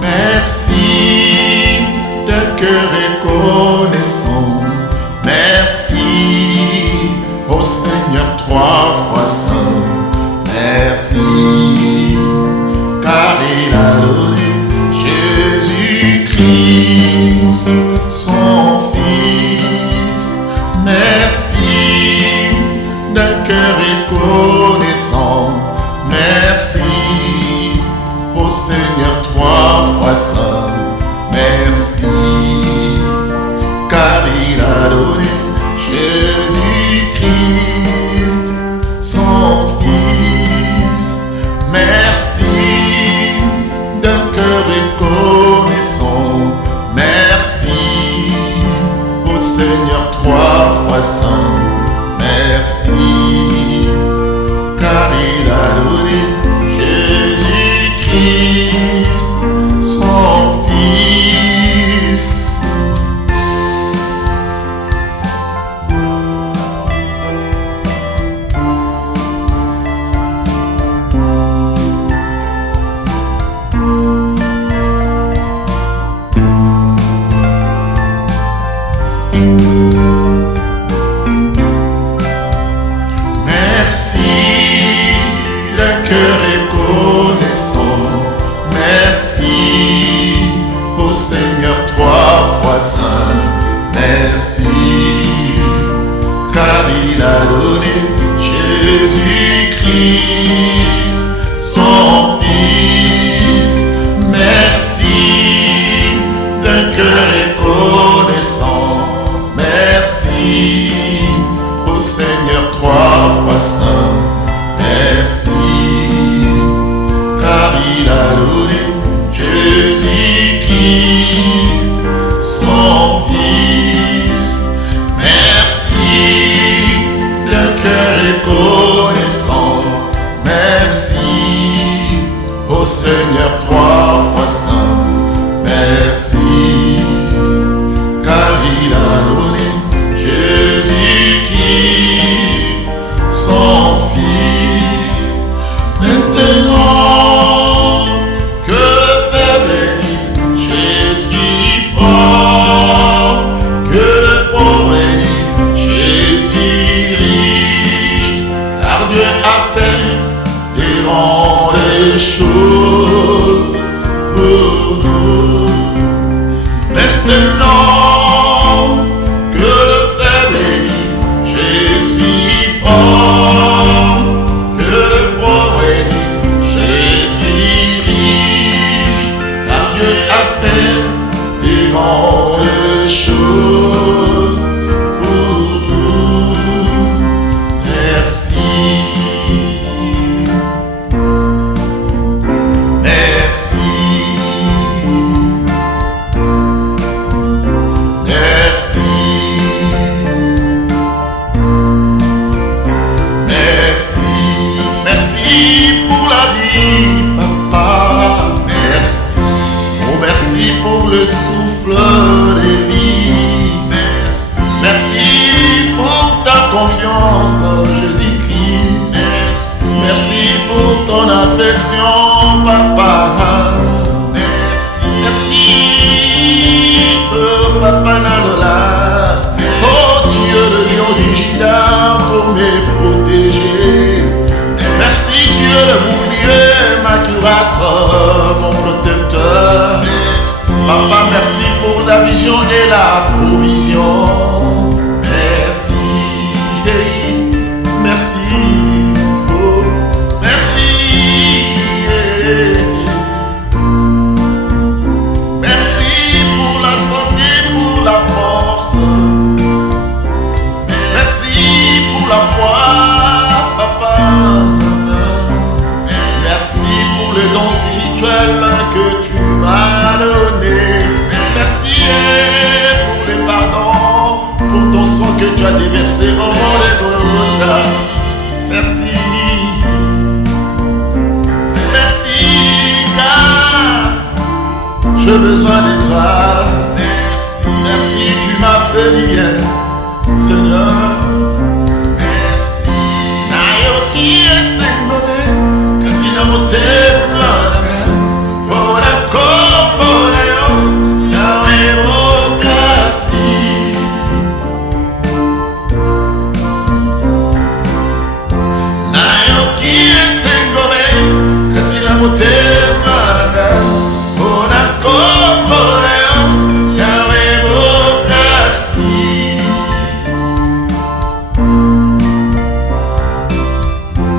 Merci d'un cœur reconnaissant. Merci au Seigneur trois fois saint. Merci car il a donné Jésus-Christ, son Fils. Merci d'un cœur reconnaissant. Merci au Seigneur trois fois saint. Merci car il a donné Jésus-Christ, son Fils. Merci d'un cœur reconnaissant. Merci au Seigneur trois fois saint. Merci car il a donné Jésus-Christ, son Fils. Merci d'un cœur reconnaissant. Merci au Seigneur trois fois saint. Merci car il a donné Jésus-Christ, son Fils. Merci d'un cœur reconnaissant. Merci au Seigneur trois fois saint. Merci car il a donné Jésus-Christ, son Fils. Merci d'un cœur reconnaissant. Merci au Seigneur trois fois saint. Merci car il a donné Jésus-Christ, son Fils. Maintenant que le faible dise je suis fort, que le pauvre dise je suis riche, car Dieu a fait des grandes choses pour nous. Maintenant que le faible dise je suis fort, que le pauvre dise je suis riche, car Dieu a fait des grandes choses pour nous. Merci. Merci. Merci. Merci. Merci pour la vie, papa. Merci. Oh, merci pour le souffle de vie. Merci. Merci pour ta confiance, Jésus-Christ. Merci. Merci pour ton affection, papa. Merci. Merci, oh, papa Nalola. Oh, Dieu de Dieu original pour me protéger. Merci, Dieu de mon Dieu, ma cuirasse, mon protecteur. Merci. Papa, merci pour la vision et la provision. Merci. Hey, merci. Oh, merci. Hey. Merci pour la santé, pour la force. Merci pour la foi, papa. Merci pour les dons spirituels que tu m'as donnés. Merci pour les pardons, pour ton sang que tu as déversé au nom des Golgotha. Merci. Merci car j'ai besoin de toi. Merci. Merci, tu m'as fait du bien, Seigneur. Merci. Nayoki esengobe. motema mpona kombo na yo Yawe mokasi nayoki esengome kati na motema mpona kombo na yo Yawe mokasi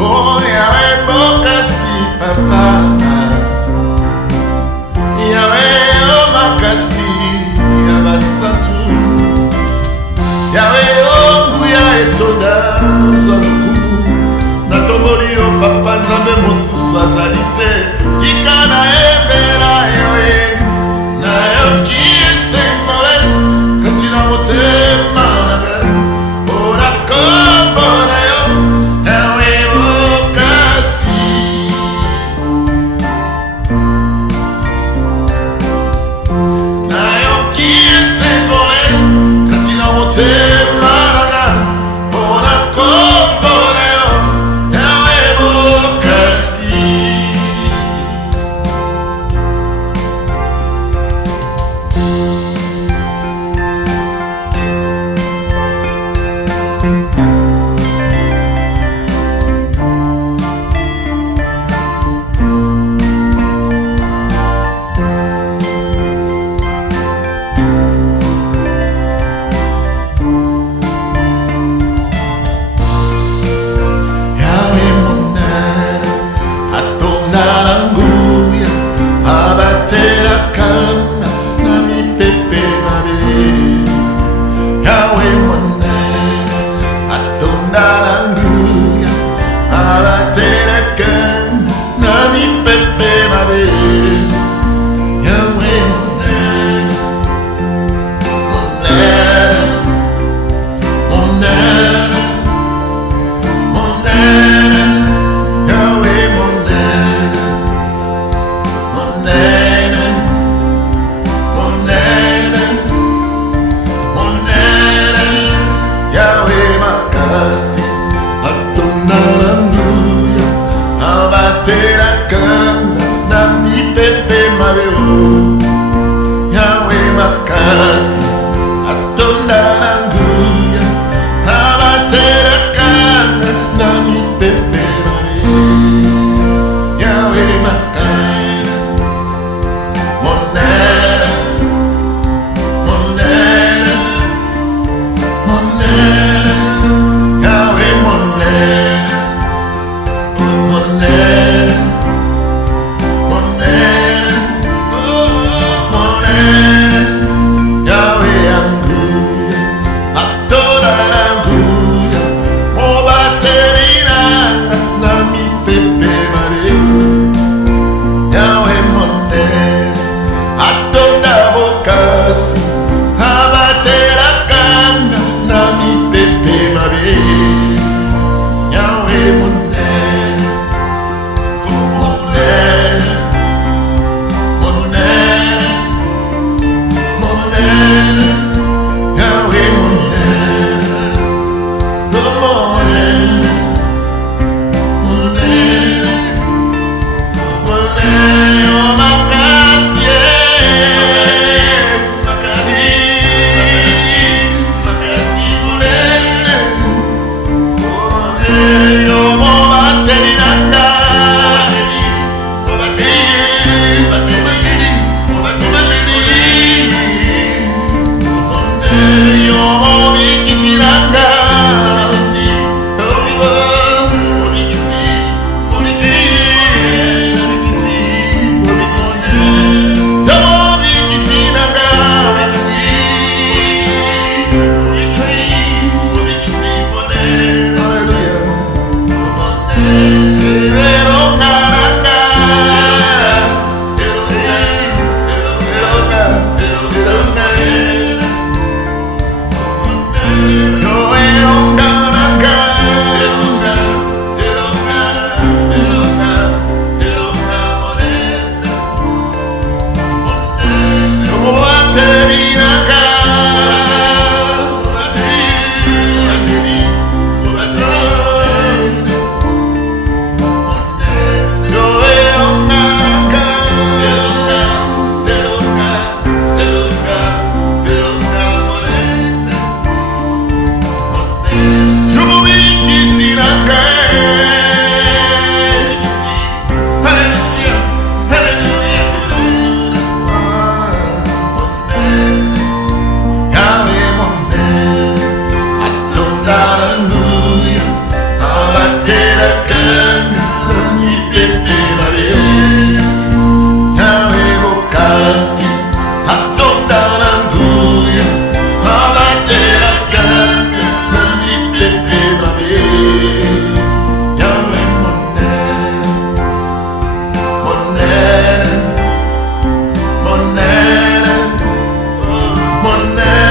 oh Yawe mokasi papa Yawe oh makasi ya basatu Yawe oh nguya etonda zwa lukumu natomboli yo papa Nzambe mosusu azali te tika na embela yoye nayoki esengole kati na motema nanga mpona kombo na yo Yawe mokasi nayoki esengole kati na motema nanga mpona kombo na yo Yawe mokasi Yawe monene atonda na nguya abatela kanga na mipepe mabe Yawe monene atonda na nguya abatela kanga na mipepe mabe Yawe monene monene monene monene Yawe monene monene monene monene Yawe makasi atonda na nguya abatela kanga na mipepe mabe Yawe makasi atonda na nguya abatela kanga na mipepe mabe Yawe makasi monene monene monene Yawe monene monene monene oh monene Yawe anguya atonda na nguya mobaterina na mipepe mabe Yawe monene atonda bokasi abatela kanga na mipepe mabe Yawe monene oh monene monene monene Yawe monene oh monene monene monene oh makasi makasi makasi monene oh monene oh mobateli nanga mobateli mobateli monene oh mobikisi nanga mobikisi mobikisi mobikisi mobikisi mobikisi nanga mobikisi mobikisi mobikisi monene haleluya monene eroka nanga eroka eroka eroka Monene,